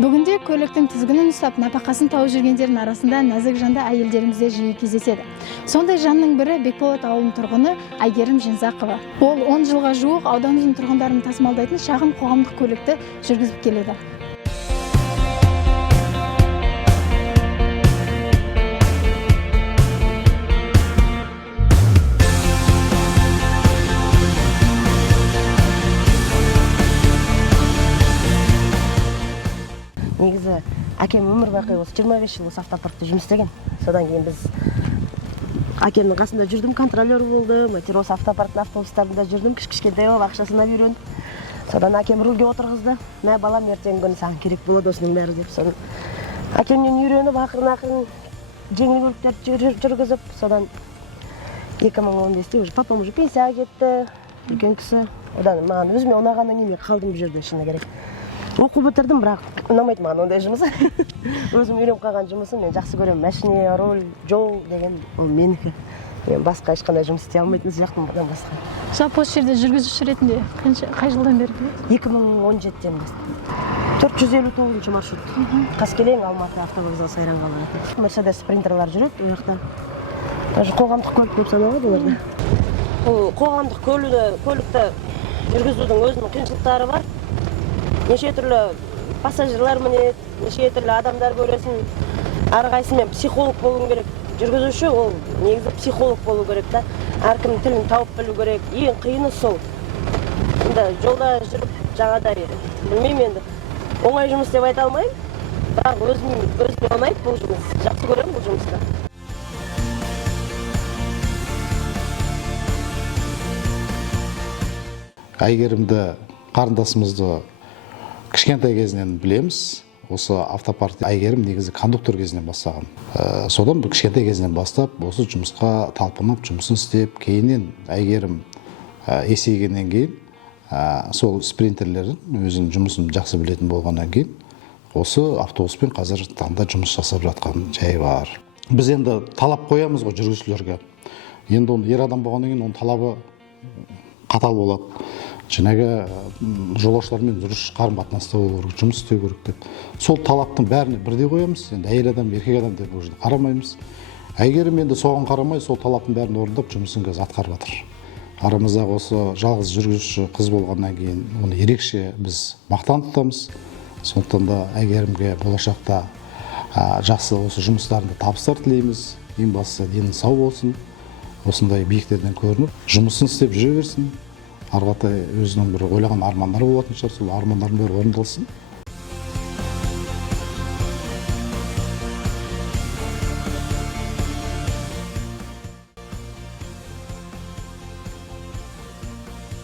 Бүгінде көліктің тізгінін ұстап, напақасын тауып жүргендердің арасында нәзік жанды әйелдерімізде жиі кездеседі. Сондай жанның бірі Бекболат ауылының тұрғыны Айгерім Жензақова. Ол 10 жылға жуық ауданның тұрғындарын тасымалдайтын шағын қоғамдық көлікті жүргізіп келеді. Негізі әкем өмір бақи осы 25 жыл осы автопаркта жұмыс істеген. Содан кейін біз әкемнің қасында жүрдім, контролер болдым, осы автопарктың автобустарында жүрдім, кішкентай болып ақшасына үйрендім. Содан әкем рульге отырғызды. Мә балам, ертеңгі күні саған керек болады осының бәрі деп. Содан әкемнен үйреніп, ақырын жеңіл көліктерді жүргізіп, содан 2015-те уже папам уже пенсияға кетті, үлкен кісі. Одан маған өзіме ұнағаннан кейін қалдым бұл жерде, шыны керек. Оқу бітірдім, бірақ ұнамайды маған ондай жұмыс. Өзім үйреніп қалған жұмысым, мен жақсы көремін. Машине, роль, жол деген ол менікі. Мен басқа ешқандай жұмыс істей алмайтын сияқтымын бұдан басқа. Жалпы осы жерде жүргізуші ретінде қай жылдан бері? 2017-тен бастап. 459 маршрут. Қаскелең, Алматы автобаза Сайран қаласы. Мерседес спринтерлар жүреді ол жақта. Даже қоғамдық көлік деп саналады оларда. Ол қоғамдық көлікті жүргізудің өзінің қиыншылықтары бар. Неше түрлі пассажирлар мінеді, неше түрлі адамдар көресің. Әрқайсымен психолог болу керек. Жүргізуші ол негізі психолог болу керек та. Әркім тілін тауып білу керек. Ең қиыны сол. Енді жолда жүріп жаңадай білмеймін енді. Оңай жұмыс деп айта алмаймын. Бірақ өзіме ұнайды бұл жұмыс. Жақсы көремін бұл жұмысты. Айгерімді қарындасымызды кішкентай кезінен білеміз. Осы автопарк Айгерім негізі кондуктор кезінен бастаған. Содан бір кішкентай кезінен бастап, осы жұмысқа талпынып, жұмысын істеп, кейіннен Айгерім есейгеннен кейін, сол спринтерлердің өзінің жұмысын жақсы білетін болғаннан кейін, осы автобуспен қазір таңда жұмыс жасап жатқан жайы бар. Біз енді талап қоямыз ғой жүргізушілерге. Енді оны ер адам болғаннан кейін, оның талабы қатал болады. Жаңағы жолаушылармен дұрыс қарым-қатынаста болу керек, жұмыс істеу керек деп. Сол талаптың бәріне бірдей қоямыз. Енді әйел адам, еркек адам деп уже қарамаймыз. Айгерім енді соған қарамай, сол талаптың бәрін орындап жұмысын қазір атқарып жатыр. Арамыздағы осы жалғыз жүргізуші қыз болғаннан кейін оны ерекше біз мақтан тұтамыз. Сондықтан да Айгерімге болашақта жақсы осы жұмыстарында табыстар тілейміз. Ең бастысы дені сау болсын. Осындай биіктерден көрініп, жұмысын істеп жүре берсін. Арғатай өзінің бір ойлаған армандары болатын шығар, сол армандардың бәрі орындалсын.